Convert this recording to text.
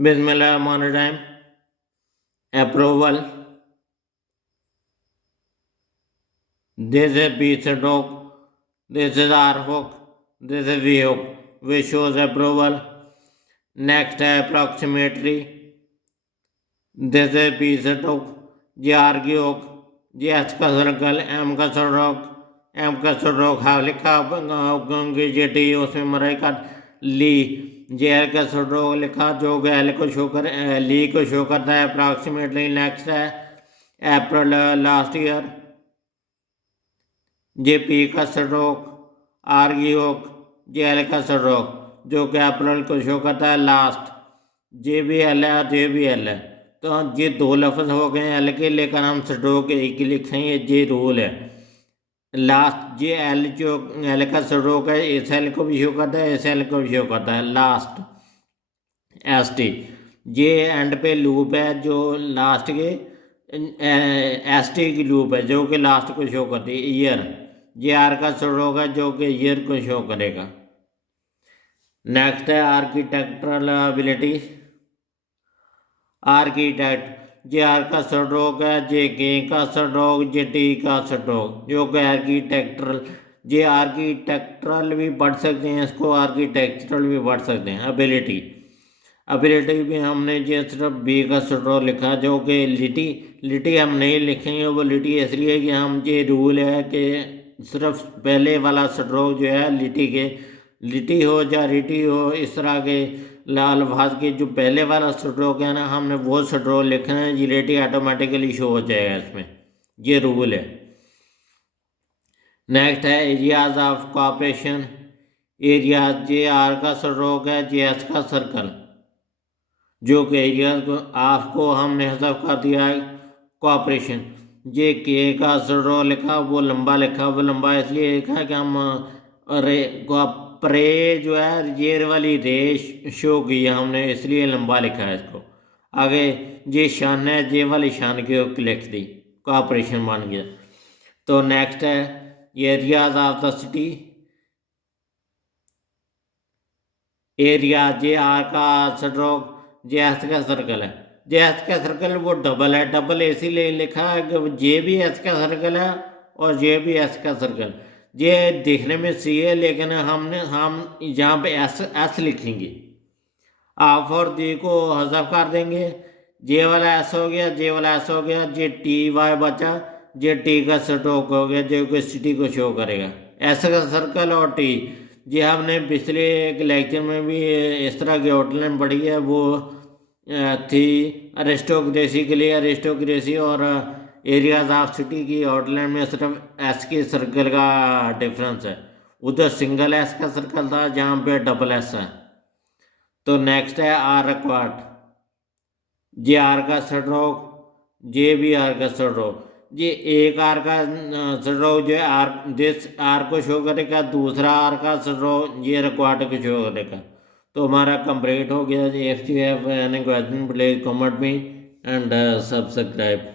बिस्मिल्लाहिर्रहमानिर्रहीम। Approval. This is B stroke. This is R hook. This is V hook. Which shows approval. Next है approximately. This is B stroke. J R की hook. J H का circle. M का stroke. M का stroke हाँ लिखा होंगे J T उसमें मराई का ली जे एल का स्ट्रोक लिखा जो एल को शो कर ली को शो करता है अप्रॉक्सीमेटली। नेक्स्ट है अप्रैल लास्ट ईयर। जे पी का स्ट्रोक आर की होक जे एल का स्ट्रोक जो कि अप्रैल को शो करता है लास्ट। जे बी एल है और जे बी एल है तो ये दो लफ्ज़ हो गए एल के, लेकर हम स्ट्रोक एक ही लिखेंगे। ये रूल है। लास्ट जे एल जो एल का स्ट्रोक है इस एल को भी शो करता है, इस एल को भी शो करता है। Last S T J and पे लूप है जो लास्ट के एस टी की लूप है जो कि लास्ट को शो करती है। ईयर जे आर का स्ट्रोक है जो कि ईयर को शो करेगा। नेक्स्ट है architectural ability. Architect J are का स्ट्रोक है, जे के का स्ट्रोक, जे टी का स्ट्रोक जो कि आर्किटेक्चरल। जे आर्किटेक्चरल भी पढ़ सकते हैं, इसको आर्किटेक्चरल भी पढ़ सकते हैं। एबिलिटी एबिलिटी भी हमने जे सिर्फ बी का स्ट्रोक लिखा जो कि लिटी हम नहीं लिखेंगे। वो लिटी इसलिए कि हम ये रूल है कि सिर्फ पहले वाला स्ट्रोक जो है लिटी हो या रिटी हो, इस तरह के अल्फाज के जो पहले वाला स्ट्रोक है ना हमने वो स्ट्रोक लिखना है। ये लिटी ऑटोमेटिकली शो हो जाएगा इसमें, ये रूल है। नेक्स्ट है areas of corporation. Areas J are का स्ट्रोक है, जे एस का सर्कल जो कि एरियाज को आपको हमने हज़फ कर दिया है। कॉपरेशन जे के का स्ट्रोक लिखा वो लंबा लिखा, वो लंबा इसलिए लिखा कि हम प्रे जो है ये वाली रे शो की है हमने, इसलिए लंबा लिखा है इसको। आगे ये शान है, ये वाली शान की लिख दी, कॉपरेशन बन गया। तो नेक्स्ट है areas of the city. Area J are का स्ट्रोक, जे एस का सर्कल है। जे एस का सर्कल वो डबल है, डबल इसीलिए लिखा है कि जे भी एस का सर्कल है और जे भी एस का सर्कल। ये देखने में सी है लेकिन हम यहाँ पे एस लिखेंगे। आप और जे को हज़फ कर देंगे, जे वाला एस हो गया, जे वाला एस हो गया, जे टी वाई बचा, जे टी का स्ट्रोक हो गया जो कि सिटी को शो करेगा। एस का सर्कल और टी ये हमने पिछले एक लेक्चर में भी इस तरह की आउटलाइन पढ़ी है, वो थी अरिस्टोक्रेसी के लिए। अरिस्टोक्रेसी और एरियाज ऑफ सिटी की आउटलाइन में सिर्फ एस के सर्कल का डिफरेंस है। उधर सिंगल एस का सर्कल था, जहाँ पे डबल एस है। तो नेक्स्ट है आर रिक्वायर्ड। जे आर का स्ट्रोक, जे बी आर का स्ट्रोक। ये एक आर का स्ट्रोक जो है आर को शो करेगा, दूसरा आर का स्ट्रोक ये रिक्वायर्ड को शो करेगा। तो हमारा कंप्लीट हो गया। If you have any question please comment me and subscribe.